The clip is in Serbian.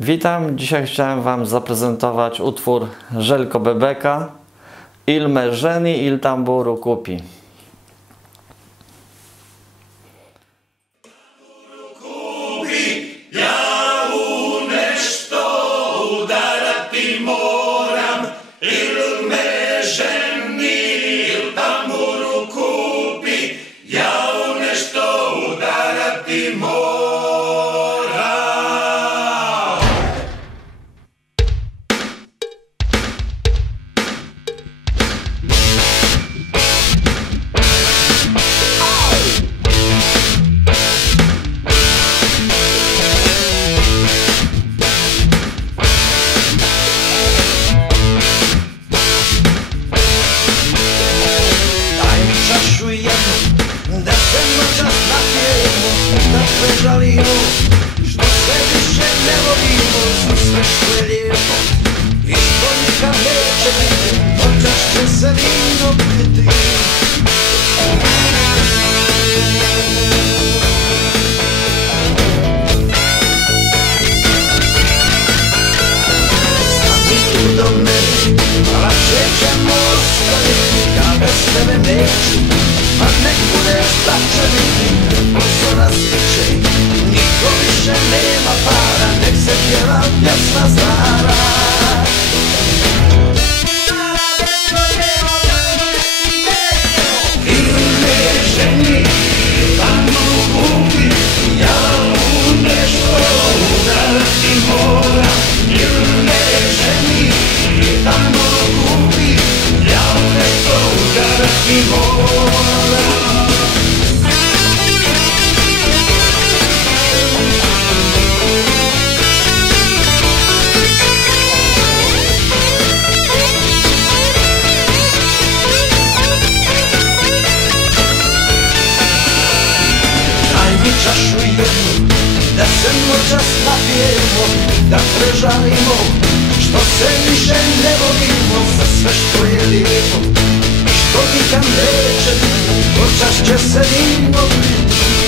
Witam, dzisiaj chciałem Wam zaprezentować utwór Željko Bebeka Il me ženi, il tamburu kupi. Ja u nešto udarati moram, il me ženi, il tamburu kupi, ja u nešto udarati moram. Da se noćas napijemo, da prežalimo, što se više ne volimo, za sve što je lijepo i što nikad neće biti, noćas će se vino piti. Stani tu do mene, lakše ćemo ostaviti, ja bez tebe neću. Pa nek budeš plaćeni, pozora sviće, niko više nema para, nek se pjeva pjesma stara. Il me ženi, il tamburu kupi, ja u nešto udarati moram. Il me ženi, il tamburu kupi, ja u nešto udarati moram. Čašu jednu, da se noćas napijemo, da prežalimo, što se više ne volimo, za sve što je lijepo i što nikad neće biti, noćas će se vino piti.